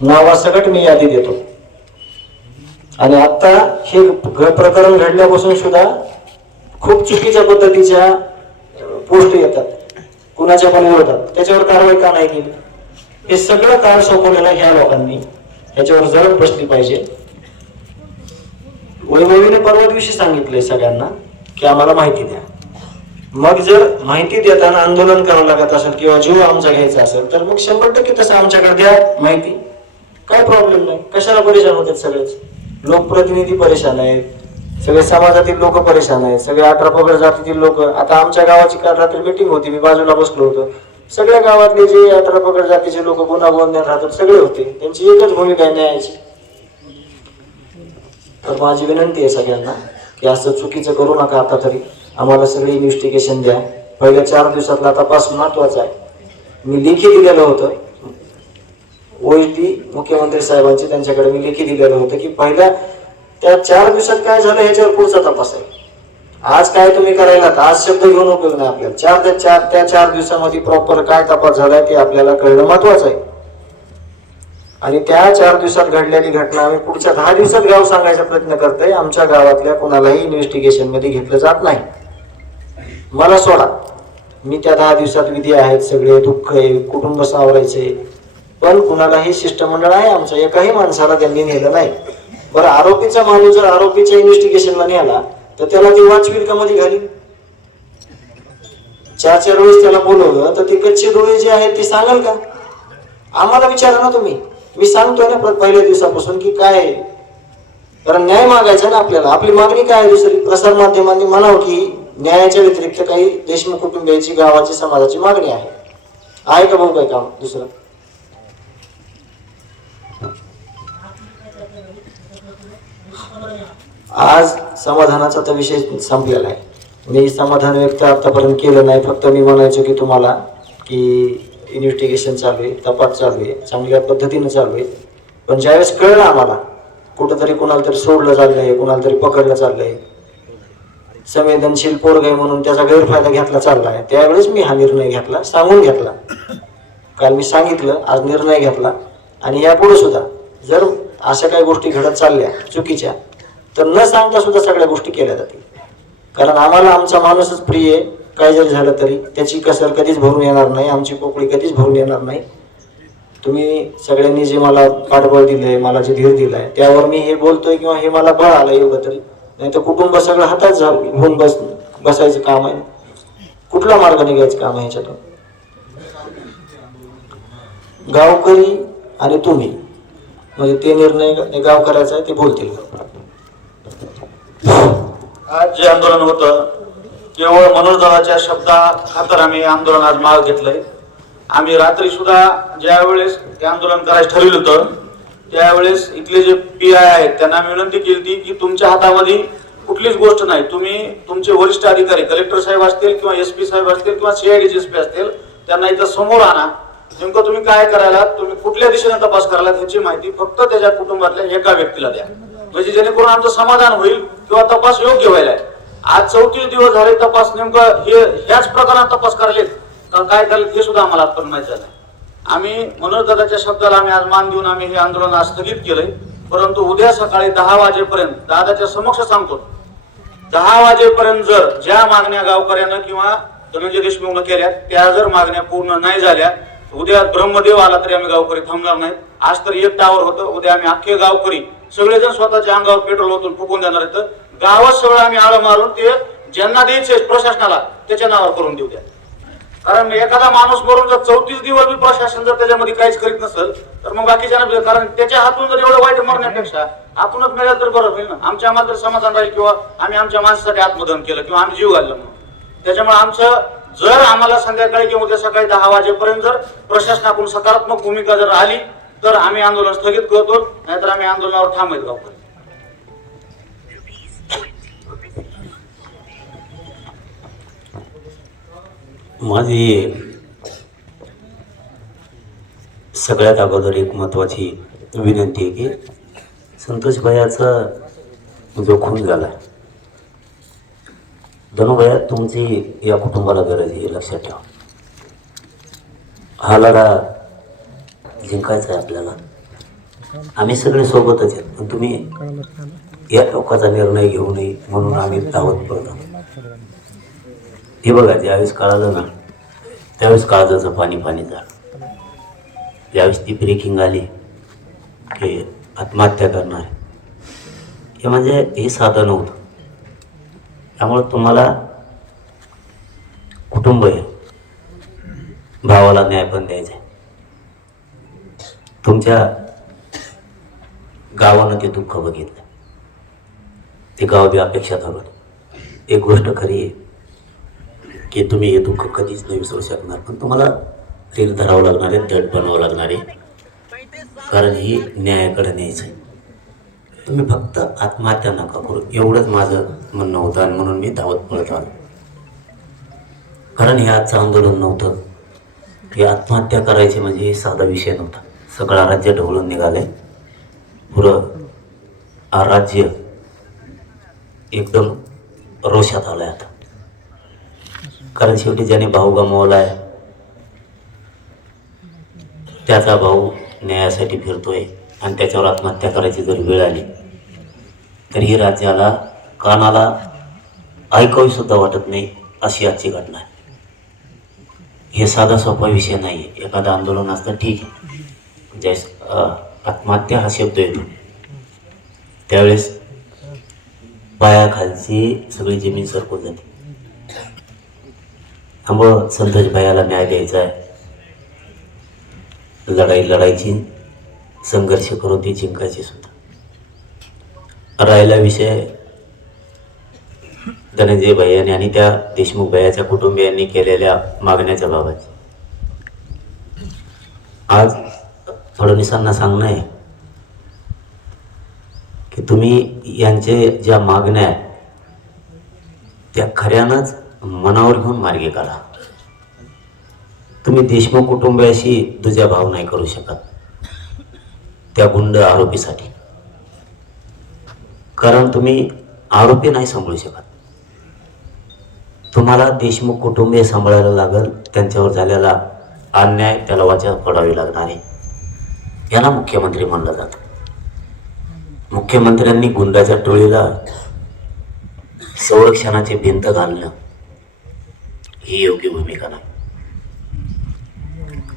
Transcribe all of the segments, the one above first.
नावासकट मी यादी देतो. आणि आता हे प्रकरण घडल्यापासून सुद्धा खूप चुकीच्या पद्धतीच्या पोस्ट येतात कुणाच्या पण विरोधात. त्याच्यावर कारवाई का नाही केली? हे सगळं काळ सोपवलेलं ह्या लोकांनी. ह्याच्यावर जरब बसली पाहिजे. वैभवीने परवा दिवशी सांगितलंय सगळ्यांना की आम्हाला माहिती द्या. मग जर माहिती देताना आंदोलन करावं लागत असेल किंवा जीव आमचा घ्यायचा असेल तर मग 100% तसं आमच्याकडे द्या माहिती. काय प्रॉब्लेम नाही. कशाला परेशान होतात सगळेच? लोकप्रतिनिधी परेशान आहेत, सगळे समाजातील लोक परेशान आहेत, सगळे 18 पगड जातीतील लोक. आता आमच्या गावाची काल रात्री मीटिंग होती, मी बाजूला बसलो होतो. सगळ्या गावातले जे 18 पगड जातीचे लोक गुन्हा गोंधळात राहतात सगळे होते. त्यांची एकच भूमिका आहे न्यायाची. तर माझी विनंती आहे सगळ्यांना की असं चुकीचं करू नका. आता तरी आम्हाला सगळे इन्व्हेस्टिगेशन द्या. पहिल्या 4 दिवसातला तपास महत्वाचा आहे. मी लेखी दिलेलं होतं ओएसडी मुख्यमंत्री साहेबांची, त्यांच्याकडे मी लेखी दिलेलं होतं की पहिल्या त्या 4 दिवसात काय झालं ह्याच्यावर पुढचा तपास आहे. आज काय तुम्ही करायला आज शब्द घेऊन उपयोग नाही आपल्याला. त्या 4 दिवसामध्ये प्रॉपर काय तपास झालाय ते आपल्याला कळणं महत्वाचं आहे. आणि त्या 4 दिवसात घडलेली घटना आम्ही पुढच्या 10 दिवसात गाव सांगायचा प्रयत्न करतोय. आमच्या गावातल्या कुणालाही इन्व्हेस्टिगेशन मध्ये घेतलं जात नाही. मला सोडा, मी त्या 10 दिवसात विधी आहेत, सगळे दुःख आहे, कुटुंब सावरायचे, पण कुणालाही शिष्टमंडळ आहे आमचं. एकाही माणसाला त्यांनी नेलं नाही. बरं, आरोपीचा माणूस जर आरोपीच्या इन्व्हेस्टिगेशनला नेला तर त्याला ती वाचवील का मध्ये घाली? 4 वेळेस त्याला बोलवलं तर ती कच्चे डोळे जे आहेत ते सांगाल का? आम्हाला विचारा ना तुम्ही. मी सांगतोय ना पहिल्या दिवसापासून की काय आहे. कारण न्याय मागायचा ना आपल्याला. आपली मागणी काय आहे? दुसरी प्रसार माध्यमांनी म्हणावं की न्यायाच्या व्यतिरिक्त काही देशमुख कुटुंबियाची, गावाची, समाजाची मागणी आहे का भाऊ? काय काम दुसरं? आज समाधानाचा तर विषय संपलेला आहे. मी समाधान व्यक्त आतापर्यंत केलं नाही. फक्त मी म्हणायचो की तुम्हाला की इन्व्हेस्टिगेशन चालू आहे, तपास चालू आहे, चांगल्या पद्धतीने चालू आहे. पण ज्यावेळेस कळलं आम्हाला कुठंतरी कुणाला तरी सोडलं चाललंय, कुणाला तरी पकडलं चाललंय, संवेदनशील पोरग आहे म्हणून त्याचा गैरफायदा घेतला चाललाय, त्यावेळेस मी हा निर्णय घेतला, सांगून घेतला. काल मी सांगितलं, आज निर्णय घेतला. आणि यापुढे सुद्धा जर अशा काही गोष्टी घडत चालल्या चुकीच्या तर न सांगता सुद्धा सगळ्या गोष्टी केल्या जातील. कारण आम्हाला आमचा माणूसच प्रिय आहे. काय जरी झालं तरी त्याची कसर कधीच भरून येणार नाही, आमची पोकळी कधीच भरून येणार नाही. तुम्ही सगळ्यांनी जे मला पाठबळ दिलंय, मला जे धीर दिलाय, त्यावर मी हे बोलतोय किंवा हे मला बळ आलं एवढं तरी. नाही तर कुटुंब सगळं हातात घेऊन बसायचं काम आहे. कुठला मार्ग निघायचं काम आहे ह्याच्यातून? गावकरी आणि तुम्ही म्हणजे ते निर्णय गावकऱ्याचा आहे, ते बोलतील. आज जे आंदोलन होतं केवळ मनोजदादाच्या शब्दा खातर आम्ही आंदोलन आज मागे घेतलंय. आम्ही रात्री सुद्धा ज्या वेळेस हे आंदोलन करायचं ठरवलं होतं त्यावेळेस इथले जे PI आहेत त्यांना विनंती केली की तुमच्या हातामध्ये कुठलीच गोष्ट नाही, तुम्ही तुमचे वरिष्ठ अधिकारी कलेक्टर साहेब असतील किंवा SP साहेब असतील किंवा CID SP असतील त्यांना इथं समोर आणा. नेमकं तुम्ही काय करायला, तुम्ही कुठल्या दिशेने तपास करायला ह्याची माहिती फक्त त्याच्या कुटुंबातल्या एका व्यक्तीला द्या, म्हणजे जेणेकरून आमचं समाधान होईल किंवा तपास योग्य व्हायला. आज 34 दिवस झाले तपास नेमकं ह्याच प्रकारात तपास करालेत तर काय करायला हे सुद्धा आम्हाला आजपर्यंत माहिती झालं. आम्ही मनोजदादाच्या शब्दाला आम्ही आज मान देऊन आम्ही हे आंदोलन आज स्थगित केलंय. परंतु उद्या सकाळी 10 वाजेपर्यंत दादाच्या समक्ष सांगतो, 10 वाजेपर्यंत जर ज्या मागण्या गावकऱ्यानं किंवा धनंजय देशमुखनं केल्या त्या जर मागण्या पूर्ण नाही झाल्या, उद्या ब्रह्मदेव आला तरी आम्ही गावकरी थांबणार नाही. आज तर एक टावर होतं, उद्या आम्ही अख्खे गावकरी सगळेजण स्वतःच्या अंगावर पेट्रोल ओतून फुकून देणार आहेत. गावात सगळं आम्ही आळ मारून ते ज्यांना द्यायचे प्रशासनाला त्याच्या नावावर करून देऊ द्या. कारण एखादा माणूस मरून जर 34 दिवस बी प्रशासन जर त्याच्यामध्ये काहीच करीत नसेल तर मग बाकीच्या, कारण त्याच्या हातून जर एवढं वाईट मरण्यापेक्षा आपणच मिळालं तर बरं होईल ना. आम्हाला तर समाधान राहील किंवा आम्ही आमच्या माणसासाठी आत्मदहन केलं किंवा आम्ही जीव घाललं म्हणून. त्याच्यामुळे आमचं जर आम्हाला संध्याकाळी किंवा उद्या सकाळी 10 वाजेपर्यंत जर प्रशासनाकडून सकारात्मक भूमिका जर आली तर आम्ही आंदोलन स्थगित करतो, नाहीतर आम्ही आंदोलनावर ठाम आहेत गावकरी. माझी सगळ्यात अगोदर एक महत्त्वाची विनंती आहे की संतोष भैयाचा जो खून झाला, धनुभैया तुमची या कुटुंबाला गरज आहे, लक्षात ठेवा. हा लढा जिंकायचा आहे आपल्याला. आम्ही सगळे सोबतच आहेत, पण तुम्ही या टोकाचा निर्णय घेऊ नये म्हणून आम्ही दावत पडतो. हे बघा, ज्यावेळेस कळालं ना त्यावेळेस काळजाचं पाणी पाणी झालं. ज्यावेळेस ती ब्रेकिंग आली की आत्महत्या करणार हे म्हणजे हे साधं नव्हतं. त्यामुळं तुम्हाला कुटुंब आहे, भावाला न्याय पण द्यायचा आहे. तुमच्या गावानं ते दुःख बघितलं, ते गाव बी अपेक्षा धरून. एक गोष्ट खरी आहे की तुम्ही हे दुःख कधीच नाही विसरू शकणार, पण तुम्हाला तीर धरावं लागणार आहे, धड बनावं लागणार आहे, कारण ही न्यायाकडे न्यायचं आहे. तुम्ही फक्त आत्महत्या नका करू, एवढंच माझं म्हणणं होतं. आणि म्हणून मी धावत पळत आलो, कारण हे आजचं आंदोलन नव्हतं. हे आत्महत्या करायची म्हणजे हे साधा विषय नव्हता. सगळं राज्य ढवळून निघालंय, पुरं राज्य एकदम रोषात आलंय आता. कारण शेवटी ज्याने भाऊ गमावला आहे त्याचा भाऊ न्यायासाठी फिरतोय, आणि त्याच्यावर आत्महत्या करायची जर वेळ आली तरीही राज्याला कानाला ऐकावी सुद्धा वाटत नाही, अशी आजची घटना आहे. हे साधा सोपा विषय नाही आहे. एखादं आंदोलन असतं ठीक आहे, ज्यावेळेस आत्महत्या हा शब्द येतो त्यावेळेस पायाखालची सगळी जमीन सरकून जाते. त्यामुळं संतोष भाईला न्याय द्यायचा आहे, लढाई लढायची, संघर्ष करून ती जिंकायची सुद्धा. राहिला विषय धनंजय भैयाने आणि त्या देशमुख भैयाच्या कुटुंबियांनी केलेल्या मागण्याच्या बाबत आज फडणवीसांना सांगणं आहे की तुम्ही यांचे ज्या मागण्या आहेत त्या खऱ्यानंच मनावर घेऊन मार्गी काढा. तुम्ही देशमुख कुटुंबियाशी दुजाभाव नाही करू शकत त्या गुंड आरोपीसाठी, कारण तुम्ही आरोपी नाही सांभाळू शकत. तुम्हाला देशमुख कुटुंबीय सांभाळायला लागल, त्यांच्यावर झालेला अन्याय त्याला वाचा फोडावी लागणार आहे. याला मुख्यमंत्री म्हणलं जातं. मुख्यमंत्र्यांनी गुंडाच्या टोळीला संरक्षणाची भिंत घालणं ही योग्य भूमिका नाही.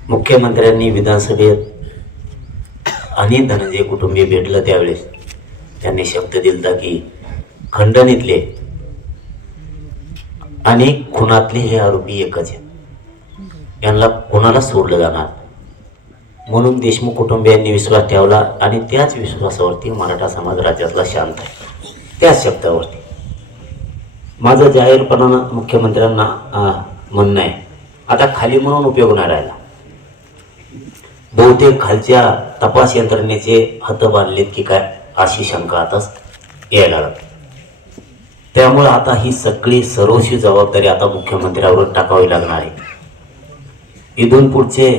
मुख्यमंत्र्यांनी विधानसभेत आणि धनंजय कुटुंबीय भेटलं त्यावेळेस त्यांनी शब्द दिलता की खंडणीतले आणि खुनातले हे आरोपी एकच आहेत, यांना कोणाला सोडलं जाणार. म्हणून देशमुख कुटुंबियांनी विश्वास ठेवला आणि त्याच विश्वासावरती मराठा समाज राज्यातला शांत आहे. त्याच शब्दावरती माझं जाहीरपणानं मुख्यमंत्र्यांना म्हणणं आहे, आता खाली म्हणून उपयोग नाही राहिला. बहुतेक खालच्या तपास यंत्रणेचे हात बांधलेत की काय अशी शंका आताच यायला लागली. त्यामुळे आता ही सगळी सर्वस्वी जबाबदारी आता मुख्यमंत्र्यावर टाकावी लागणार आहे. इथून पुढचे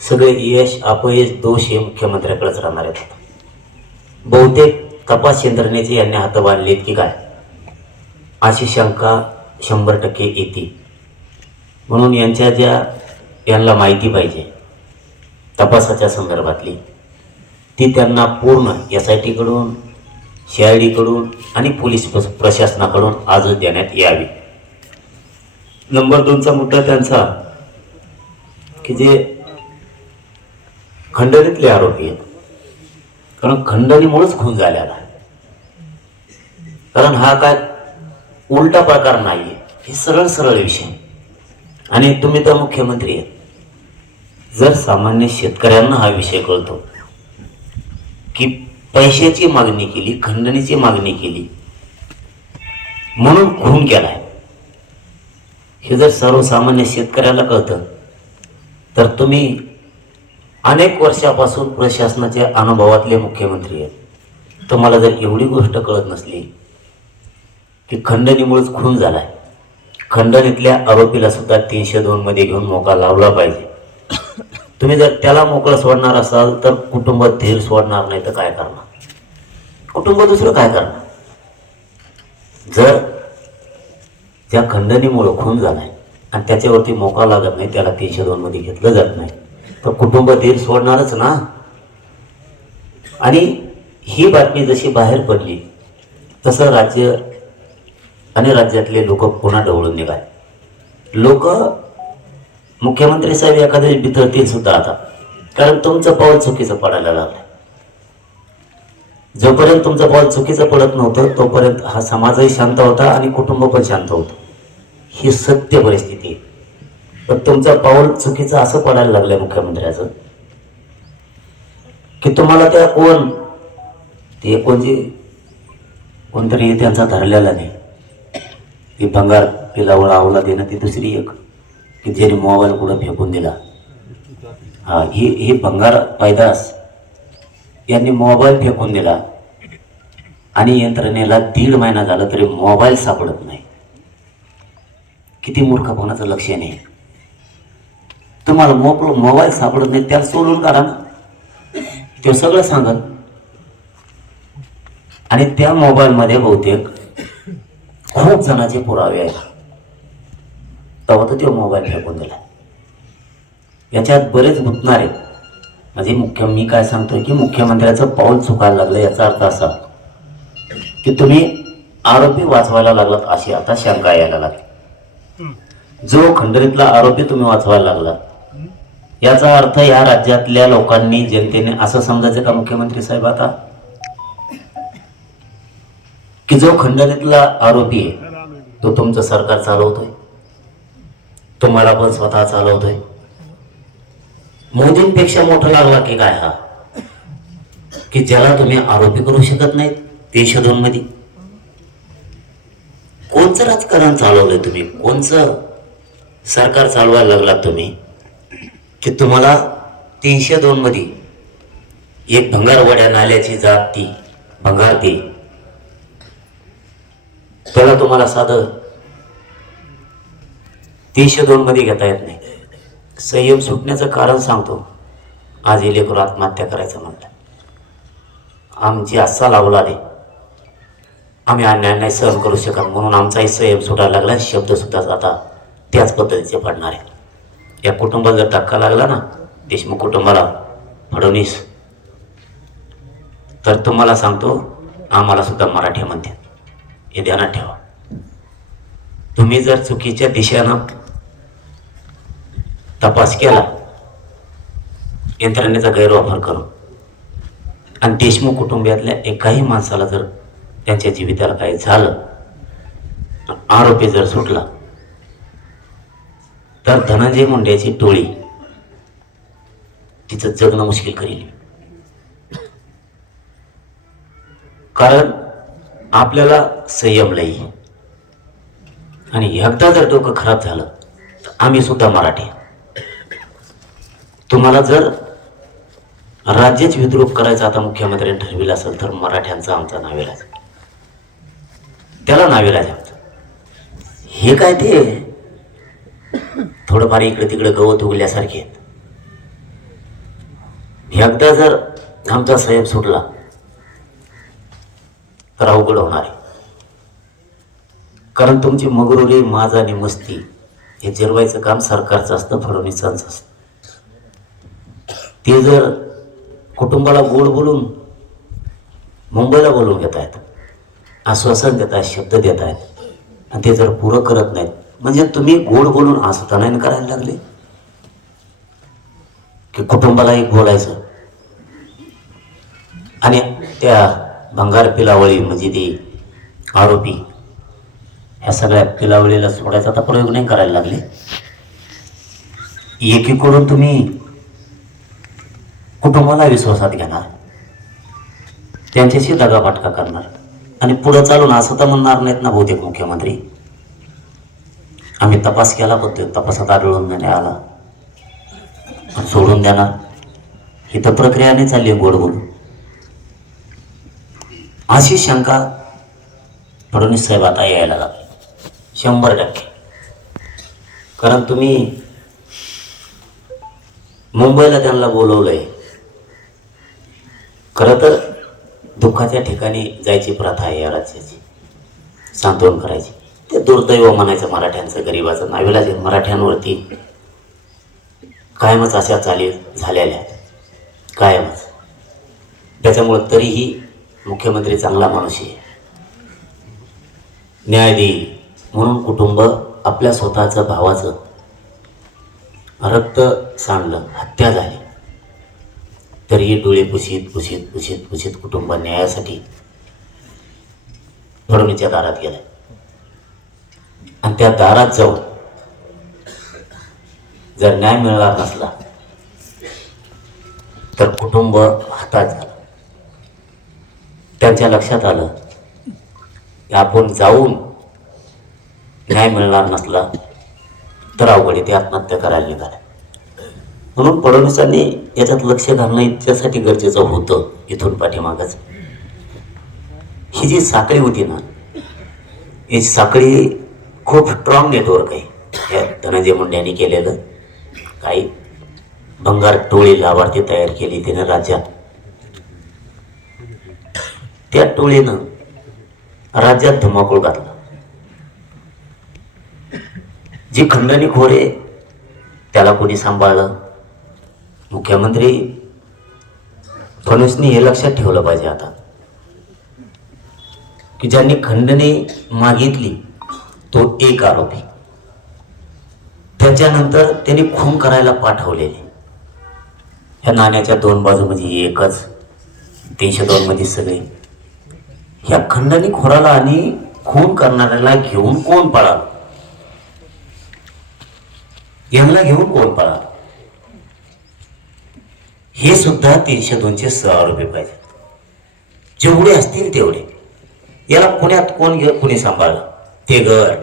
सगळे यश अपयश दोष हे मुख्यमंत्र्याकडेच राहणार आहेत. बहुतेक तपास यंत्रणेचे यांनी हात बांधलेत की काय अशी शंका 100% येते. म्हणून यांना माहिती पाहिजे तपासाच्या संदर्भातली, ती त्यांना पूर्ण SIT कडून, CID कडून आणि पोलीस प्रशासनाकडून आजच देण्यात यावी. नंबर 2चा मुद्दा त्यांचा की जे खंडणीतले आरोपी आहेत, कारण खंडणीमुळेच खून झालेला आहे. कारण हा काय उलटा प्रकार नाहीये, हे सरळ सरळ विषय. आणि तुम्ही तर मुख्यमंत्री आहेत, जर सामान्य शेतकऱ्यांना हा विषय कळतो की पैशाची मागणी केली, खंडणीची मागणी केली म्हणून खून केलाय, हे जर सर्वसामान्य शेतकऱ्याला कळतं, तर तुम्ही अनेक वर्षापासून प्रशासनाच्या अनुभवातले मुख्यमंत्री आहेत, तुम्हाला जर एवढी गोष्ट कळत नसली की खंडणीमुळेच खून झालाय, खंडणीतल्या आरोपीला सुद्धा 302 मध्ये घेऊन मोका लावला पाहिजे. तुम्ही जर त्याला मोकळं सोडणार असाल तर कुटुंब धीर सोडणार नाही तर काय करणार? कुटुंब दुसरं काय करणार? जर ज्या खंडणीमुळं खून झालाय आणि त्याच्यावरती मोका लागत नाही, त्याला 302 मध्ये घेतलं जात नाही, तर कुटुंब धीर सोडणारच ना. आणि ही बातमी जशी बाहेर पडली तसं राज्य आणि राज्यातले लोक पुन्हा ढवळून निघाले. लोक मुख्यमंत्री साहेब एखाद्या बिथरतील सुद्धा आता, कारण तुमचं पाऊल चुकीचं पडायला लागलं. जोपर्यंत तुमचं पाऊल चुकीचं पडत नव्हतं तोपर्यंत हा समाजही शांत होता आणि कुटुंब पण शांत होतं. ही सत्य परिस्थिती आहे. पण तुमचं पाऊल चुकीचं असं पडायला लागलंय मुख्यमंत्र्याचं की तुम्हाला त्या ते कोणतरी त्यांचा धरलेला नाही. ती भंगार पिलावळ आवला देणं ती दुसरी एक की ज्याने मोबाईल कुठं फेकून दिला. हा ही भंगार पैदास यांनी मोबाईल फेकून दिला आणि यंत्रणेला 1.5 महिना झाला तरी मोबाईल सापडत नाही. किती मूर्खपणाचं लक्ष नाही. तुम्हाला मोबाईल सापडत नाही त्याला सोडून काढा ना, ते सगळं सांगत. आणि त्या मोबाईलमध्ये बहुतेक खूप जणांचे पुरावे आहेत. तेव्हा तो तो मोबाईल फेकून दिला. याच्यात बरेच गुंतणार आहेत. म्हणजे मी काय सांगतोय की मुख्यमंत्र्याचं पाऊल चुकायला लागलं. याचा अर्थ असा की तुम्ही आरोपी वाचवायला लागलात अशी आता शंका यायला लागली. जो खंडणीतला आरोपी तुम्ही वाचवायला लागला याचा अर्थ या राज्यातल्या लोकांनी जनतेने असं समजायचं का मुख्यमंत्री साहेब आता की जो खंडणीतला आरोपी आहे तो तुमचं सरकार चालवतोय, तुम्हाला पण स्वतः चालवतोय. मोदींपेक्षा मोठा लागला की काय हा की ज्याला तुम्ही आरोपी करू शकत नाहीत देशदोनमध्ये. कोणचं राजकारण चालवलंय तुम्ही, कोणचं सरकार चालवायला लागलात तुम्ही की तुम्हाला 302 मध्ये एक भंगारवाड्या नाल्याची जात ती भंगार ती त्याला तुम्हाला साधं 302 मध्ये घेता येत नाही. संयम सुटण्याचं कारण सांगतो. आज हे लेकरू आत्महत्या करायचं म्हणलं, आमची असा लावला रे, आम्ही अन्याय नाही सहन करू शकत म्हणून आमचाही संयम सुटायला लागला. शब्द सुद्धा आता त्याच पद्धतीचे पडणार आहे. या कुटुंबाला जर धक्का लागला ना, देशमुख कुटुंबाला, फडणवीस, तर तुम्हाला सांगतो आम्हाला सुद्धा मराठी म्हणते. हे ध्यानात ठेवा. तुम्ही जर चुकीच्या दिशेनं तपास केला यंत्रणेचा गैरवापर करून आणि देशमुख कुटुंबातल्या एकाही माणसाला जर त्यांच्या जीविताला काही झालं, आरोपी जर सुटला, तर धनंजय मुंडेची टोळी तिचं जगणं मुश्किल करील. कारण आपल्याला संयम लई आणि एकदा जर डोकं खराब झालं तर आम्ही सुद्धा मराठी. तुम्हाला जर राज्याच विद्रूप करायचा आता मुख्यमंत्र्यांनी ठरविलं असेल तर मराठ्यांचा आमचा नाविलाज, त्याला नाविलाज आमचा. हे काय ते थोडंफार इकडे तिकडे गवत उगल्यासारखे आहेत. एकदा जर आमचा साहेब सुटला तर अवघड होणार आहे. कारण तुमची मगरुरी, माज आणि मस्ती हे जिरवायचं काम सरकारचं असतं, फडणवीसांचं असतं. ते जर कुटुंबाला गोड बोलून मुंबईला बोलून घेत आहेत, आश्वासन देत आहेत, शब्द देत आहेत, आणि ते जर पुरं करत नाहीत, म्हणजे तुम्ही गोड बोलून आसताना करायला लागले की कुटुंबाला एक बोलायचं आणि त्या भंगार पिलावळी म्हणजे ती आरोपी ह्या सगळ्या पिलावळीला सोडायचा आता प्रयोग नाही करायला लागले. एकीकडून तुम्ही कुटुंबाला विश्वासात घेणार, त्यांच्याशी दगाफटका करणार आणि पुढं चालून असं तर म्हणणार नाहीत ना बहुतेक मुख्यमंत्री आम्ही तपास केला पण तपासात आढळून नाही आला सोडून देणार. ही तर प्रक्रिया नाही चालली गोड बोलून. अशी शंका फडणवीस साहेब आता यायला लागली 100%. कारण तुम्ही मुंबईला त्यांना बोलवलंय. खरं तर दुःखाच्या ठिकाणी जायची प्रथा आहे या राज्याची, सांत्वन करायची. ते दुर्दैव म्हणायचं मराठ्यांचं, गरिबाचं, नाविलाज मराठ्यांवरती कायमच अशा चाली झालेल्या कायमच. त्याच्यामुळं तरीही मुख्यमंत्री चांगला माणूस आहे, न्याय देईल म्हणून कुटुंब आपल्या स्वतःचं भावाचं रक्त सांडलं, हत्या झाली, तरीही डोळे पुशीत कुटुंब न्यायासाठी फडणवीसच्या दारात गेलं. आणि त्या दारात जाऊन जर न्याय मिळणार नसला तर कुटुंब हातात झालं. त्यांच्या लक्षात आलं की आपण जाऊन न्याय मिळणार नसला तर अवघड ते आत्महत्या करायला निघाले. म्हणून फडणवीसांनी याच्यात लक्ष घालणं इतक्यासाठी गरजेचं होतं. इथून पाठीमागच ही जी साखळी होती ना, ही साखळी खूप स्ट्रॉंग नेटवर्क आहे या धनंजय मुंडे यांनी केलेलं. काही भंगार टोळी लाभार्थी तयार केली त्याने राज्यात. त्या टोळीनं राज्यात धुमाकूळ घातला. जी खंडणीखोर आहे त्याला कोणी सांभाळलं? मुख्यमंत्री फडणवीसनी हे लक्षात ठेवलं पाहिजे आता की ज्यांनी खंडणी मागितली तो एक आरोपी, त्याच्यानंतर त्यांनी खून करायला पाठवलेले. ह्या नाण्याच्या दोन बाजू म्हणजे एकच, 302 मध्ये सगळे. ह्या खंडणीखोराला आणि खून करणाऱ्याला घेऊन कोण पळाला? यांना घेऊन कोण पळाला? हे सुद्धा 302चे 6 आरोपी पाहिजे, जेवढे असतील तेवढे. याला पुण्यात कोणी सांभाळलं? ते घर,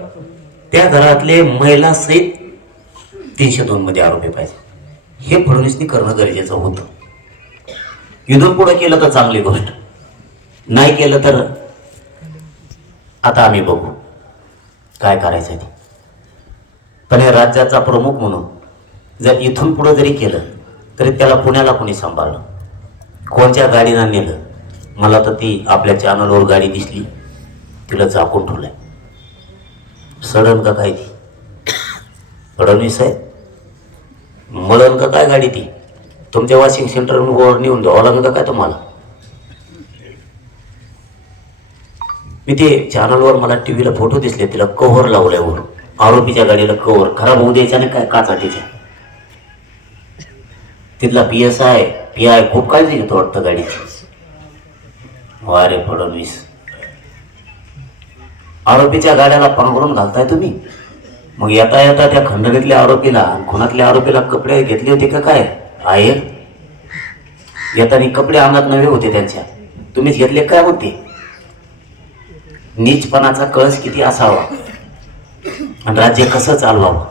त्या घरातले महिला सहित 302 मध्ये आरोपी पाहिजे. हे फडणवीसनी करणं गरजेचं होतं. इथून पुढे केलं तर चांगली गोष्ट, नाही केलं तर आता आम्ही बघू काय करायचं ते. पण हे राज्याचा प्रमुख म्हणून जर इथून पुढे जरी केलं तरी त्याला पुण्याला कोणी सांभाळलं? कोणत्या गाडीनं नेलं? मला तर ती आपल्या चॅनलवर गाडी दिसली, तिला झाकून ठेवलंय. सडन का काय ती? फडणवीस आहे मळण का काय गाडी ती? तुमच्या वॉशिंग सेंटरवर नेऊन द्यावं लागेल का काय तुम्हाला? मी ते चॅनलवर मला टीव्हीला फोटो दिसले, तिला कव्हर लावलंय वर. आरोपीच्या गाडीला कव्हर खराब होऊ द्यायचा नाही काय काचाटीच्या. तिथला PI खूप काळजी घेतो वाटतं गाडीची. वारे फडणवीस, आरोपीच्या गाड्याला पांघरून घालताय तुम्ही. मग येता येता त्या खंडणीतल्या आरोपीला आणि खुनातल्या आरोपीला कपडे घेतले होते का काय? आहे येताना कपडे अंगात नवे होते त्यांच्या, तुम्हीच घेतले काय होते? नीचपणाचा कळस किती असावा आणि राज्य कसं चालवावं,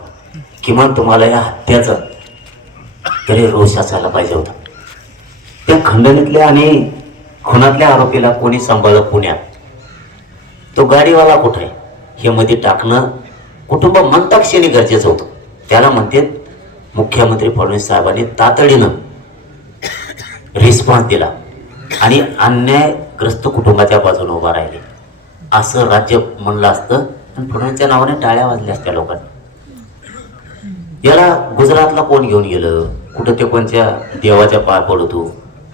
किमान तुम्हाला या हत्याचं तरी रोष असायला पाहिजे होता. त्या खंडणीतल्या आणि खुनातल्या आरोपीला कोणी सांभाळलं पुण्यात? तो गाडीवाला कुठे आहे हे मध्ये टाकणं कुटुंब म्हणता क्षणी गरजेचं होतं. त्याला म्हणते मुख्यमंत्री फडणवीस साहेबांनी तातडीनं रिस्पॉन्स दिला आणि अन्यायग्रस्त कुटुंबाच्या बाजूने उभा राहिले असं राज्य म्हणलं असतं आणि फडणवीसच्या नावाने टाळ्या वाजल्या असत्या लोकांनी. याला गुजरातला कोण घेऊन गेलं? कुठं ते कोणत्या देवाच्या पाय पडतो?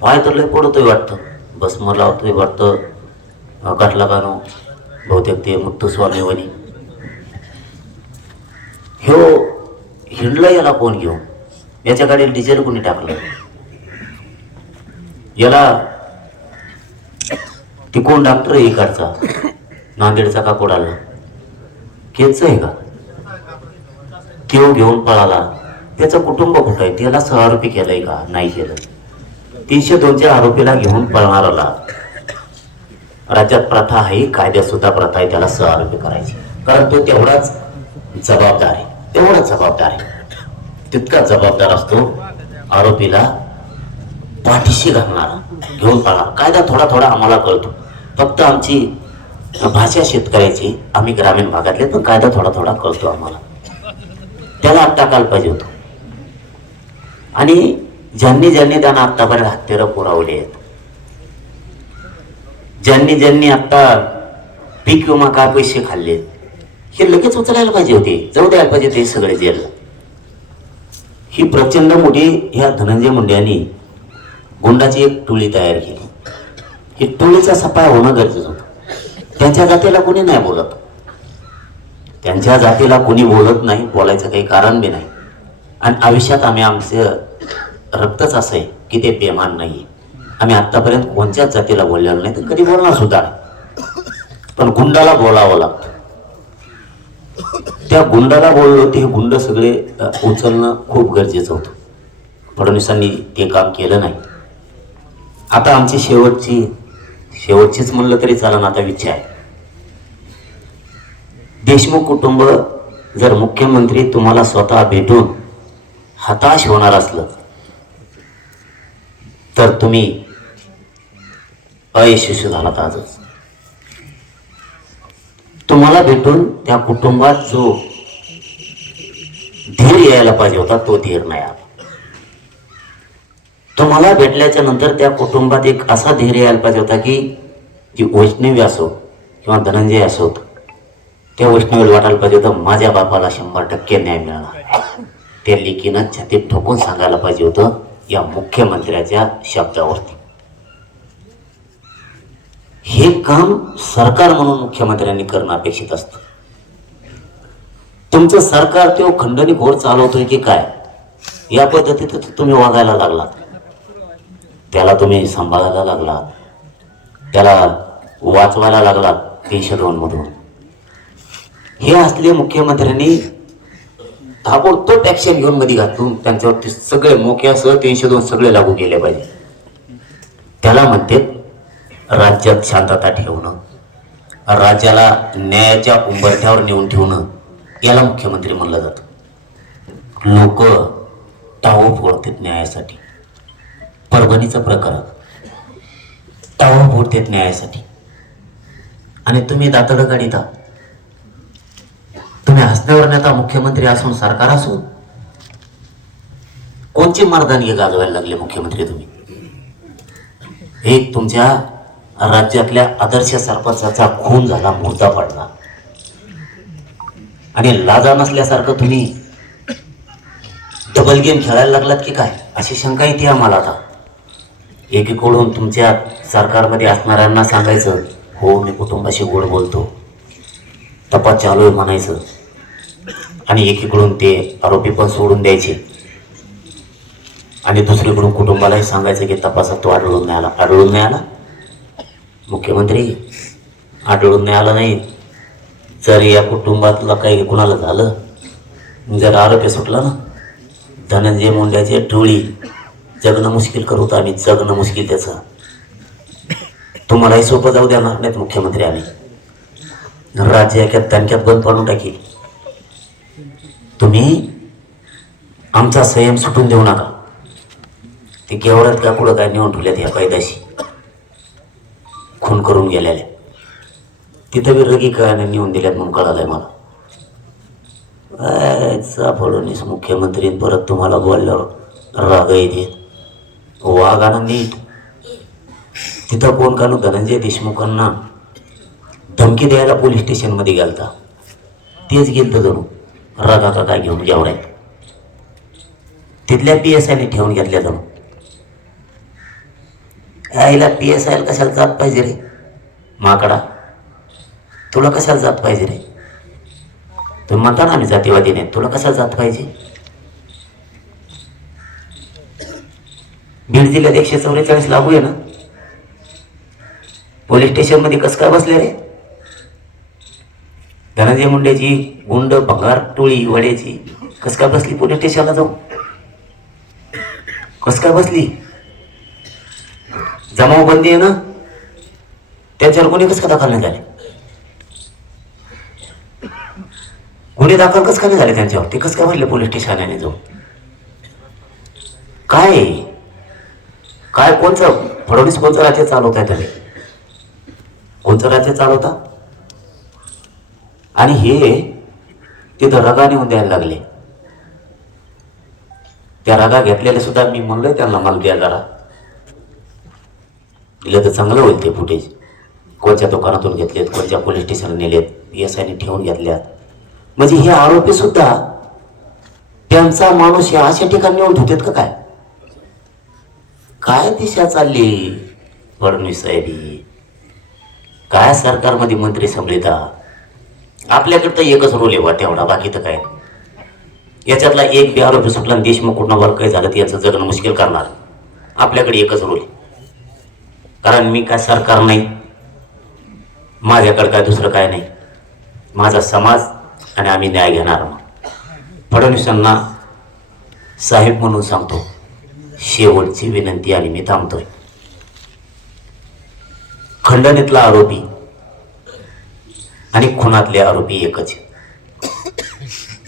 पाय तर लय पडतोय वाटतं, भस्म लावतोय वाटतं, गाठला गाणं बहुतेक ते मुत्तुस्वामी वनी. ह्यो हिंडला याला कोण घेऊन? याच्या गाडीला डिझेल कोणी टाकलं? याला ती कोण डॉक्टर आहे इकडचा नांदेडचा का कोणाला केच आहे का? तो घेऊन पळाला. त्याचं कुटुंब कुठं आहे? त्याला 6 आरोपी केलंय का? नाही केलं. 302च्या आरोपीला घेऊन पळणाराला राज्यात प्रथा आहे, कायद्यात सुद्धा प्रथा आहे त्याला 6 आरोपी करायची. कारण तो तेवढाच जबाबदार आहे, तेवढाच जबाबदार आहे, तितकाच जबाबदार असतो आरोपीला पाठीशी घालणारा, घेऊन पळणार. कायदा थोडा थोडा आम्हाला कळतो, फक्त आमची भाषा शेतकऱ्याची, आम्ही ग्रामीण भागातले, पण कायदा थोडा थोडा कळतो आम्हाला. त्याला आत टाकायला पाहिजे होतं. आणि ज्यांनी त्यांना आत्तापर्यंत हत्यारं पुरवले आहेत, ज्यांनी आता पीक विमा काय पैसे खाल्ले, हे लगेच उचलायला पाहिजे होते, जाऊ द्यायला पाहिजे ते सगळे जेलला. ही प्रचंड मोठी ह्या धनंजय मुंडे यांनी गुंडाची एक टोळी तयार केली. की टोळीचा सफाया होणं गरजेचं होतं. त्यांच्या जातीला कोणी नाही बोलत, त्यांच्या जातीला कोणी बोलत नाही, बोलायचं काही कारण बी नाही. आणि आयुष्यात आमचं रक्तच असं आहे की ते बेमान नाही. आम्ही आत्तापर्यंत कोणत्याच जातीला बोललेलो नाही, तर कधी बोलणार सुद्धा नाही. पण गुंडाला बोलावं लागतं. त्या गुंडाला बोललो ते गुंड सगळे उचलणं खूप गरजेचं होतं. फडणवीसांनी ते काम केलं नाही. आता आमची शेवटचीच म्हणलं तरी चालेल आता इच्छा आहे. देशमुख कुटुंब जर मुख्यमंत्री तुम्हाला स्वतः भेटून हताश होणार असलं तर तुम्ही अयशस्वी झालात. आजच तुम्हाला भेटून त्या कुटुंबात जो धीर यायला पाहिजे होता तो धीर नाही आला. तुम्हाला भेटल्याच्या नंतर त्या कुटुंबात एक असा धीर यायला पाहिजे होता की ती वैष्णवी असो किंवा धनंजय असो, त्या वैष्णवीला वाटायला पाहिजे होतं माझ्या बापाला 100% न्याय मिळाला. त्या लेकीनं छातीत ठोकून सांगायला पाहिजे होतं या मुख्यमंत्र्याच्या शब्दावरती. हे काम सरकार म्हणून मुख्यमंत्र्यांनी करणं अपेक्षित असतं. तुमचं सरकार तो खंडणी घोर चालवतोय की काय या पद्धतीत तुम्ही वागायला लागलात. त्याला तुम्ही सांभाळायला लागलात, त्याला वाचवायला लागलात 302 मधून. हे असले मुख्यमंत्र्यांनी ताबडतोब ऍक्शन घेऊन मध्ये घातून त्यांच्यावरती सगळे मोक्यासह 302 सगळे लागू केले पाहिजे. त्याला म्हणते राज्यात शांतता ठेवणं, राज्याला न्यायाच्या उंबरठ्यावर नेऊन ठेवणं, याला मुख्यमंत्री म्हणलं जातं. लोक टाळू फोडतात न्यायासाठी. परभणीचं प्रकरण टाळू फोडतात न्यायासाठी आणि तुम्ही दातडं काढिता. तुम्ही हसण्यावर नेता मुख्यमंत्री असून सरकार असून कोणची मर्दानगी गाजवायला लागले मुख्यमंत्री तुम्ही. एक तुमच्या राज्यातल्या आदर्श सरपंचाचा खून झाला, मुर्दा पडला आणि लाजा नसल्यासारखं तुम्ही डबल गेम खेळायला लागलात की काय अशी शंका येते आम्हाला. आता एकीकडून तुमच्या सरकारमध्ये असणाऱ्यांना सांगायचं हो मी कुटुंबाशी गोड बोलतो, तपास चालू आहे म्हणायचं, आणि एकीकडून ते आरोपी पण सोडून द्यायचे आणि दुसरीकडून कुटुंबालाही सांगायचं की तपासात तो आढळून नाही आला. मुख्यमंत्री आढळून नाही आला नाही, जर या कुटुंबातला काही कुणाला झालं, जर आरोपी सुटला ना, धनंजय मुंड्याचे टोळी जगणं मुश्किल करू तर आम्ही जगणं मुश्किल त्याचं. तुम्हालाही सोपं जाऊ देणार नाहीत मुख्यमंत्री. आम्ही राज्य एका दणक्यात बंद पाडून टाकील. तुम्ही आमचा संयम सुटून देऊ नका. ते केवढ्यात का पुढं काय नेऊन ठेवल्यात ह्या पैदाशी खून करून गेलेल्या, तिथं बी रगी काय नेऊन दिल्यात म्हणून कळालंय मला. फडणवीस मुख्यमंत्री परत तुम्हाला बोलल्यावर रागही देत. वाघाना नीट तिथं कोण कानू धनंजय देशमुखांना धमकी द्यायला पोलीस स्टेशनमध्ये गेलता, तेच गेलतं जणू रागा का काय घेऊन जेवढ्या तिथल्या PSIने ठेवून घेतल्या जणू. आईला PSI कशाला जात पाहिजे रे माकडा, तुला कशाला जात पाहिजे रे. तुम्ही म्हणता ना आम्ही जातीवादी नाही, तुला कशाला जात पाहिजे. बीड जिल्ह्यात 144 लागू आहे ना, पोलीस स्टेशनमध्ये कसं काय बसले रे. धनंजय मुंडेची गुंड भंगार टोळी वड्याची कसं काय बसली पोलीस स्टेशनला जाऊ, कसं काय बसली. जमावबंदी आहे ना, त्याच्यावर गुन्हे कसं काय दाखल नाही झाले, गुन्हे दाखल कसं काय नाही झाले त्यांच्यावर, ते कसं काय बसले पोलीस स्टेशनने जाऊ. काय काय कोणचं फडणवीस कोणचं राज्य चालवताय तुम्ही, कोणचं राज्य चालवता. आणि हे तिथं रगा नेऊन द्यायला लागले. त्या रगा घेतलेले सुद्धा मी म्हणलोय त्यांना मला द्या जरा, दिलं तर चांगलं होईल. ते फुटेज कोणत्या दुकानातून घेतलेत, कोणत्या पोलीस स्टेशनला नेलेत, PSIने ठेवून घेतल्यात. म्हणजे हे आरोपी सुद्धा त्यांचा माणूस या अशा ठिकाणी नेऊन ठेवतात का काय. काय दिशा चालली फडणवीस साहेब काय सरकारमध्ये मंत्री संभलिता आपल्याकडे तर एकच रोल आहे बा तेवढा, बाकी तर काय याच्यातला एक बी आरोपी सुटला आणि देशमुख कुटुंबावर काही झालं तर याचं जगणं मुश्किल करणार. आपल्याकडे एकच रोल आहे, कारण मी काय सरकार नाही, माझ्याकडे काय दुसरं काय नाही, माझा समाज आणि आम्ही न्याय घेणार. फडणवीसांना साहेब म्हणून सांगतो, शेवटची विनंती आणि मी थांबतोय. खंडणीतला आरोपी आणि खुनातले आरोपी एकच.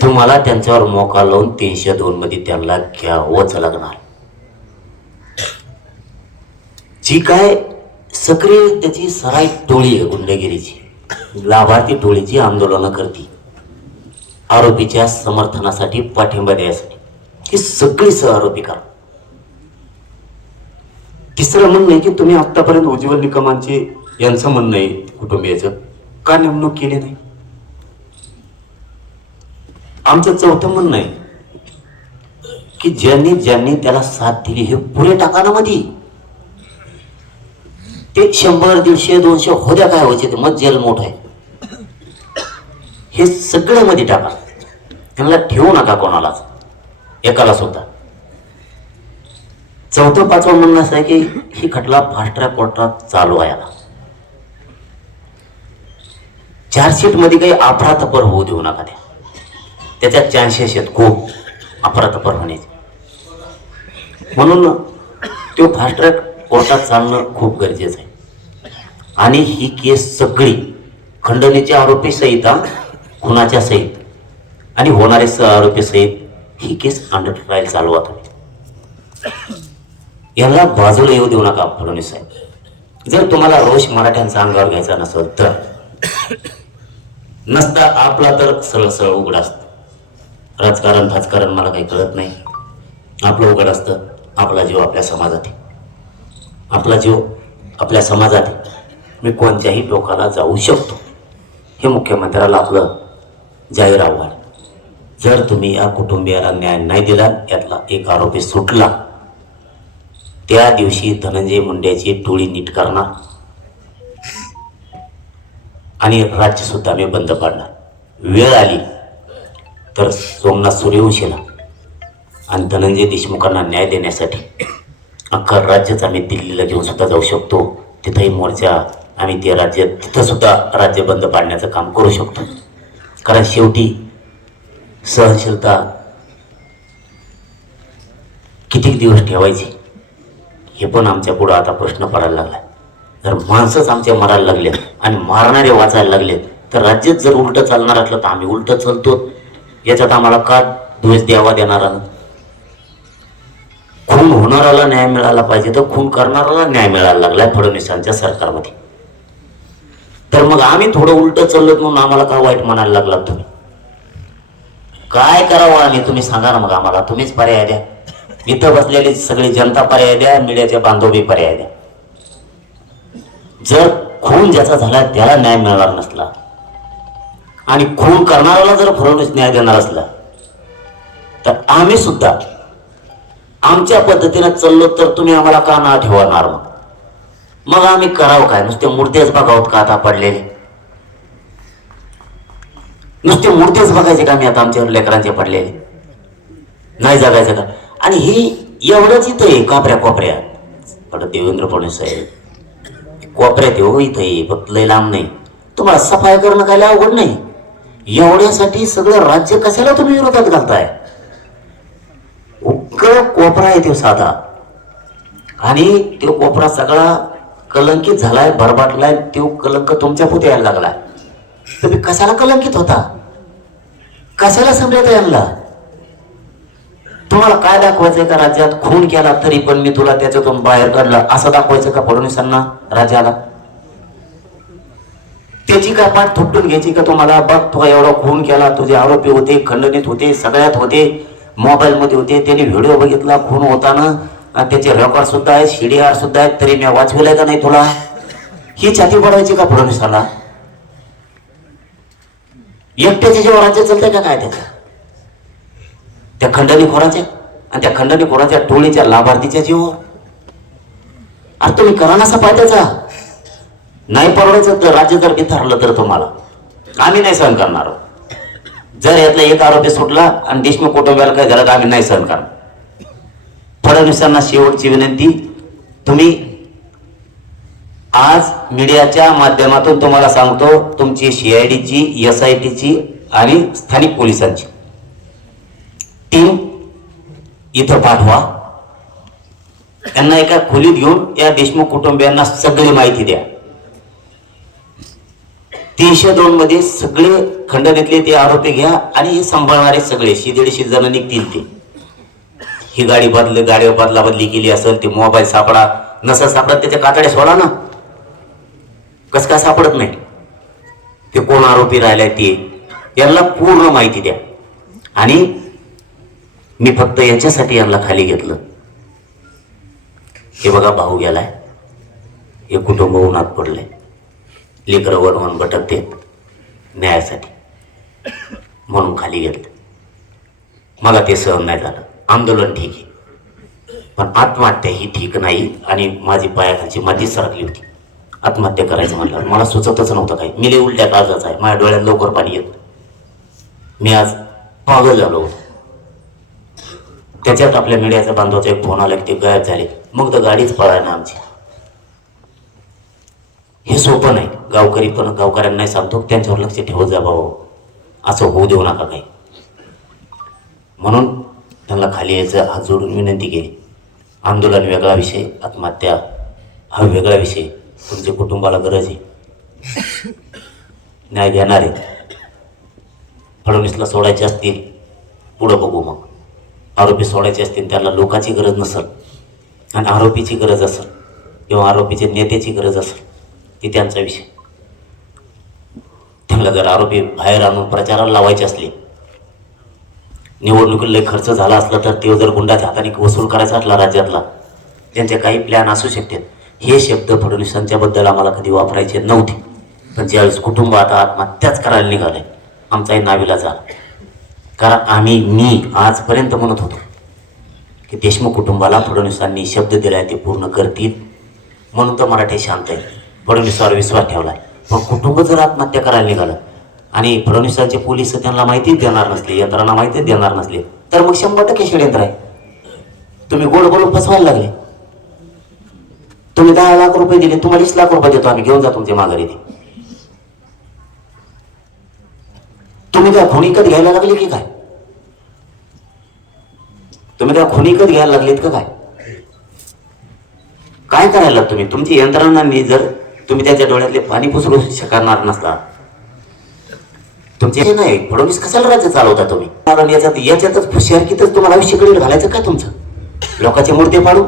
तुम्हाला त्यांच्यावर मोका लावून 302 मध्ये त्यांना घ्यावंच लागणार. जी काय सक्रिय त्याची सराई टोळी आहे गुंडगिरीची, लाभार्थी टोळीची आंदोलनं करते आरोपीच्या समर्थनासाठी, पाठिंबा द्यायसाठी, ही सगळी सहआरोपी करा. तिसरं म्हणणं आहे की तुम्ही आतापर्यंत उज्ज्वल निकमांचे यांचं म्हणणं आहे कुटुंबियाचं का नेमणूक केली नाही. आमचं चौथं म्हणणं आहे की ज्यांनी ज्यांनी त्याला साथ दिली हे पुरे टाका ना मध्ये. ते 100, 150, 200 होद्या काय व्हायचे ते मग जेल मोठ आहे, हे सगळे मध्ये टाका. त्यांना ठेवू नका कोणालाच, एकाला सुद्धा. चौथं पाचवं म्हणणं असं आहे की ही खटला फास्ट ट्रॅक कोर्टात चालू आहे. चार्जशीट मध्ये काही अफरातफर होऊ देऊ नका. त्याच्यात चान्सेस आहेत खूप अफरातफर होण्याचे, म्हणून तो फास्ट ट्रॅक कोर्टात चालणं खूप गरजेचं आहे. आणि ही केस सगळी खंडणीच्या आरोपी सहित, खुनाच्या सहित आणि होणारे आरोपी सहित ही केस अंडर ट्रायल चालवत आहे. याला बाजूला येऊ देऊ नका फडणवीस साहेब. जर तुम्हाला रोष मराठ्यांचा अंगावर घ्यायचा नसेल तर नसता आपला तर सरळ सरळ उघड असतं. राजकारण मला काही कळत नाही. आपलं उघड असतं, आपला जीव आपल्या समाजात आहे, आपला जीव आपल्या समाजात आहे. मी कोणत्याही टोकाला जाऊ शकतो, हे मुख्यमंत्र्याला आपलं जाहीर आव्हान. जर तुम्ही या कुटुंबियाला न्याय नाही दिला, यातला एक आरोपी सुटला, त्या दिवशी धनंजय मुंडेची टोळी नीट करणार आणि राज्य सुद्धा मी बंद पाडणार. वेळ आली तर सोमनाथ सूर्यवंशीला आणि धनंजय देशमुखांना न्याय देण्यासाठी अख्खं राज्यच आम्ही दिल्लीला घेऊन सुद्धा जाऊ शकतो. तिथंही मोर्चा आम्ही ते राज्य, तिथं सुद्धा राज्य बंद पाडण्याचं काम करू शकतो. कारण शेवटी सहनशीलता किती दिवस ठेवायची हे पण आमच्या पुढं आता प्रश्न पडायला लागला. जर माणसंच आमच्या मरायला लागले आणि मारणारे वाचायला लागले तर राज्यात जर उलटं चालणार असलं तर आम्ही उलटं चालतो. याच्यात आम्हाला का द्वेष द्यावा देणारा? खून होणाऱ्याला न्याय मिळाला पाहिजे तर खून करणाऱ्याला न्याय मिळायला लागलाय फडणवीसांच्या सरकारमध्ये. तर मग आम्ही थोडं उलटं चाललो म्हणून आम्हाला का वाईट म्हणायला लागला? तुम्ही काय करावं आणि तुम्ही सांगा ना मग आम्हाला. तुम्हीच पर्याय द्या. इथं बसलेली सगळी जनता पर्याय द्या, मीडियाचे बांधव पर्याय द्या. जर खून ज्याचा झाला त्याला न्याय मिळणार नसला आणि खून करणाऱ्याला जर फडणवीस न्याय देणार असला तर आम्ही सुद्धा आमच्या पद्धतीने चाललो तर तुम्ही आम्हाला का ना ठेवणार? मग आम्ही करावं काय? नुसते मूर्तेच बघावत का आता पडलेले? नुसते मूर्तेच बघायचे का मी आता आमच्या लेकरांचे पडलेले? नाही जगायचं का? आणि ही एवढंच इथं आहे कापऱ्या कोपऱ्या. पण देवेंद्र फडणवीस साहेब कोपऱ्यात हो, इथं फक्त लय लांब नाही. तुम्हाला सफाई करणं काय अवघड नाही. एवढ्यासाठी सगळं राज्य कशाला तुम्ही विरोधात घालताय? कोपरा आहे तो साधा आणि तो कोपरा सगळा कलंकित झालाय, बरबाटलाय. तो कलंक तुमच्या पुढे यायला लागलाय. तुम्ही कशाला कलंकित होता? कशाला समजत यांना? तुम्हाला काय दाखवायचंय का? राज्यात खून केला तरी पण मी तुला त्याच्यातून बाहेर काढलं असं दाखवायचं का फडणवीसांना राज्याला? त्याची काय पाठ थोपटून घ्यायची का तुम्हाला? बघ तो एवढा खून केला, तुझे आरोपी होते, खंडणीत होते, सगळ्यात होते, मोबाईल मध्ये होते, त्याने व्हिडिओ बघितला खून होताना, त्याचे रेकॉर्ड सुद्धा आहे, CDR सुद्धा आहे, तरी मी वाचविलाय का नाही तुला? ही छाती पडायची का फडणवीसाला? एकट्याच्या जेव्हा राज्य चालतंय का काय त्याच्या? त्या खंडणीखोराच्या आणि त्या खंडणीखोराच्या टोळीच्या लाभार्थीच्या जीवावर अरे तुम्ही करा ना सफाई त्याचा. नाही परवडायचं तर राज्य जर ठरलं तर तुम्हाला आम्ही नाही सहन करणार. जर यातला एक आरोपी सुटला आणि देशमुख कुटुंबाला काय झालं तर आम्ही नाही सहन करणार. फडणवीसांना शेवटची विनंती, तुम्ही आज मीडियाच्या माध्यमातून तुम्हाला सांगतो, तुमची CIDची, SITची आणि स्थानिक पोलिसांची टीम इथं पाठवा. त्यांना एका खोलीत घेऊन या देशमुख कुटुंबियांना सगळी माहिती द्या. 302 मध्ये सगळे खंडणीतले ते आरोपी घ्या आणि हे सांभाळणारे सगळे 150 जण निघतील. ते ही गाडीवर बदला बदली केली असेल, ते मोबाईल सापडा, नसेल सापडत त्याच्या कातड्या सोडा ना. कसं काय सापडत नाही, ते कोण आरोपी राहिलाय ते यांना पूर्ण माहिती द्या. आणि मी फक्त यांच्यासाठी यांना खाली घेतलं. हे बघा, भाऊ गेलाय, हे कुटुंब उन्हात पडलंय, लेकरं वणवण भटकते न्यायासाठी, म्हणून खाली घेतलं. मला ते सहन नाही झालं. आंदोलन ठीक आहे, पण आत्महत्या ही ठीक नाही. आणि माझी पायाखालची माती सरकली होती. आत्महत्या करायचं म्हटलं मला सुचतच नव्हतं काही. मी लय उलट्या काळजाचा आहे, माझ्या डोळ्यात लवकर पाणी येत. मी आज पागल झालो. त्याच्यात आपल्या मीडियाचा बांधवाचा एक फोन आला की ते गायब झाले. मग तर गाडीच पळाय ना आमची. हे सोपं नाही. गावकऱ्यांना सांगतो, त्यांच्यावर लक्ष ठेवत जा भाऊ, असं होऊ देऊ नका काही. म्हणून त्यांना खाली यायचं हात जोडून विनंती केली. आंदोलन वेगळा विषय, आत्महत्या हा वेगळा विषय. तुमच्या कुटुंबाला गरज आहे, न्याय देणार आहे. फडणवीसला सोडायचे असतील पुढं बघू. मग आरोपी सोडायचे असतील, त्यांना लोकांची गरज नसेल आणि आरोपीची गरज असेल किंवा आरोपीच्या नेत्याची गरज असेल, ती त्यांचा विषय. त्यांना जर आरोपी बाहेर आणून प्रचाराला लावायचे असले, निवडणुकीला खर्च झाला असला, तर ते जर गुंडाच्या हाताने वसूल करायचा असला राज्यातला, त्यांचे काही प्लॅन असू शकतात. हे शब्द फडणवीसांच्या बद्दल आम्हाला कधी वापरायचे नव्हते. पण ज्यावेळेस कुटुंब आता आत्महत्याच करायला निघाले, आमचाही नाविला झाला. कारण मी आजपर्यंत म्हणत होतो की देशमुख कुटुंबाला फडणवीसांनी शब्द दिलाय ते पूर्ण करतील, म्हणून तर मराठी शांत आहे. फडणवीसावर विश्वास ठेवलाय. पण कुटुंब जर आत्महत्या करायला निघालं आणि फडणवीसांचे पोलीस त्यांना माहितीच देणार नसले, यंत्रणा माहितीच देणार नसले, तर मग 100% षडयंत्र आहे. तुम्ही गोड बोलून फसवायला लागले. तुम्ही 10 लाख रुपये दिले, तुम्हाला 20 लाख रुपये देतो आम्ही, घेऊन जा तुमच्या माघारी. ते तुम्ही काय खुणीकत घ्यायला लागले की काय? तुम्ही काय खुणीकत घ्यायला लागलेत का काय? काय करायला तुम्ही? तुमची यंत्रणांनी जर तुम्ही त्याच्या डोळ्यातले पाणी पुसरू शकणार नसला, तुमचे नाही, फडणवीस कशाला राज्य चालवता तुम्ही? कारण याच्यातच हुशारकीतच तुम्हाला आयुष्यकडे घालायचं काय तुमचं? लोकांचे मूर्ती पाडू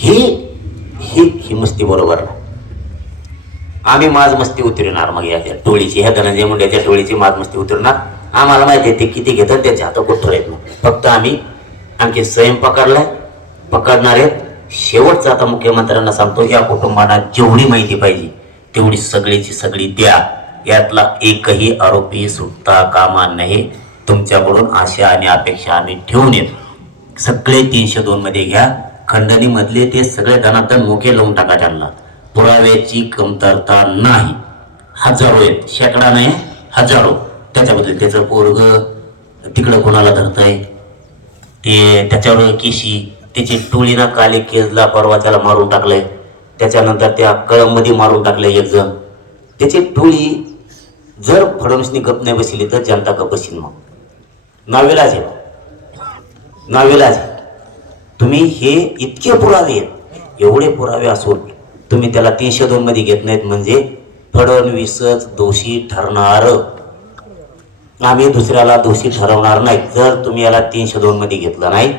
ही मस्ती बरोबर नाही. आम्ही माज मस्ती उतरणार मग याच्या टोळीची, ह्या धनंजय मुंडेच्या टोळीची माज मस्ती उतरणार. आम्हाला माहिती आहे ते किती घेतात, त्यांच्या हातात कुठं येत नाही. फक्त आम्ही आणखी संयम पकडणार आहेत. शेवटचं आता मुख्यमंत्र्यांना सांगतो, या कुटुंबांना जेवढी माहिती पाहिजे तेवढी सगळीची सगळी द्या. यातला एकही आरोपी सुटता कामा नाही. तुमच्याकडून आशा आणि अपेक्षा आम्ही ठेवून येत. सगळे 302 मध्ये घ्या. खंडणीमधले ते सगळे धनाधन मुखे लावून टाका. त्यांना पुराव्याची कमतरता नाही. हजारो आहेत, शेकडा नाही, हजारो. त्याच्याबद्दल त्याचं पोरग तिकडं कोणाला धरतंय, ते त्याच्यावर केशी, त्याची टोळीना काले केसला परवा त्याला मारून टाकलंय. त्याच्यानंतर त्या कळममध्ये मारून टाकलंय एक जण. त्याची टोळी जर फडणवीसनी गप नाही बसली तर जनता गप बसील. मग नाविलाज आहे, नाविलाज आहे. तुम्ही हे इतके पुरावे आहेत, एवढे पुरावे असून तुम्ही त्याला 302 मध्ये घेत नाहीत, म्हणजे फडणवीसच दोषी ठरणार. आम्ही दुसऱ्याला दोषी ठरवणार नाही. जर तुम्ही याला 302 मध्ये घेतलं नाही,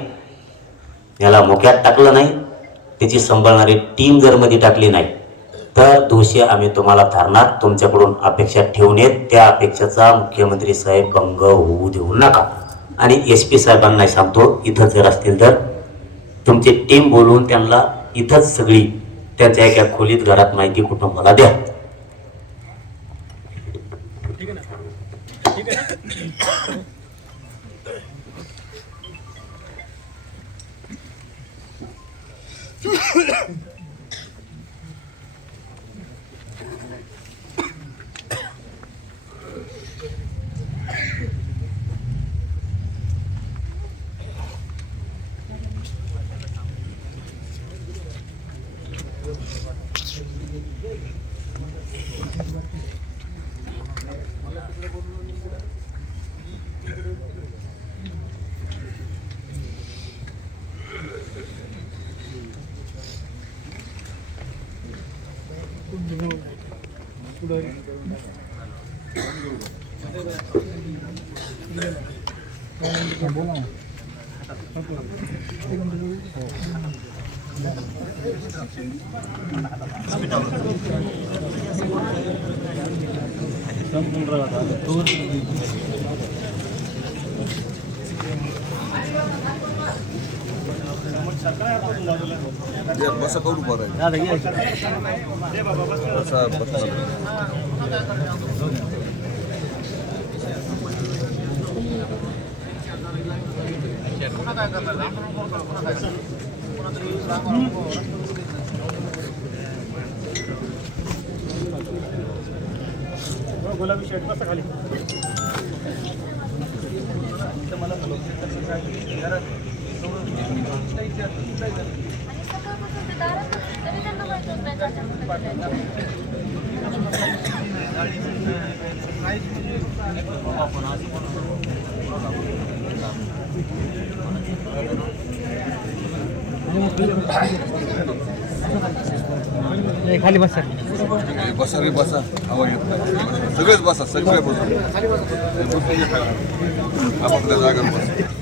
याला मोक्यात टाकलं नाही, त्याची सांभाळणारी टीम जर मध्ये टाकली नाही, तर दोषी आम्ही तुम्हाला ठरणार. तुमच्याकडून अपेक्षा ठेवून येत, त्या अपेक्षेचा मुख्यमंत्री साहेब भंग होऊ देऊ नका. आणि SP साहेबांना सांगतो, इथं जर असतील तर तुमची टीम बोलवून त्यांना इथंच सगळी त्यांच्या एका खोलीत घरात माहिती कुटुंबाला द्या. बसा करू बरं बसा बसा गुलाबी शर्ट बसा खाली खाली बस बसा रे बसा हवा येत नाही सगळेच बसा सगळे बसा आपापल्या जागेवर बसा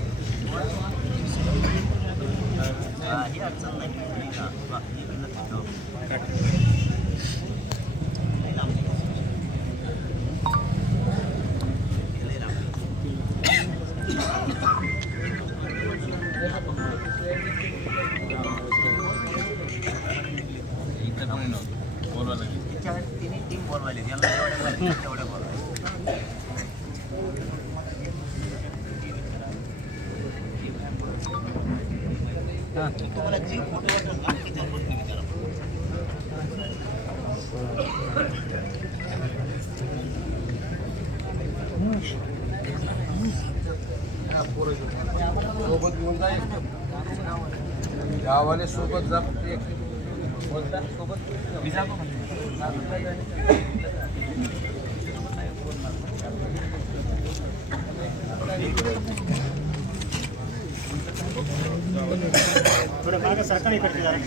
सोबत घेऊन जाईल गावाले सोबत जा बोलता सोबत मी जातो थोडं मागं सरकार इकडे जरा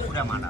पुऱ्या माना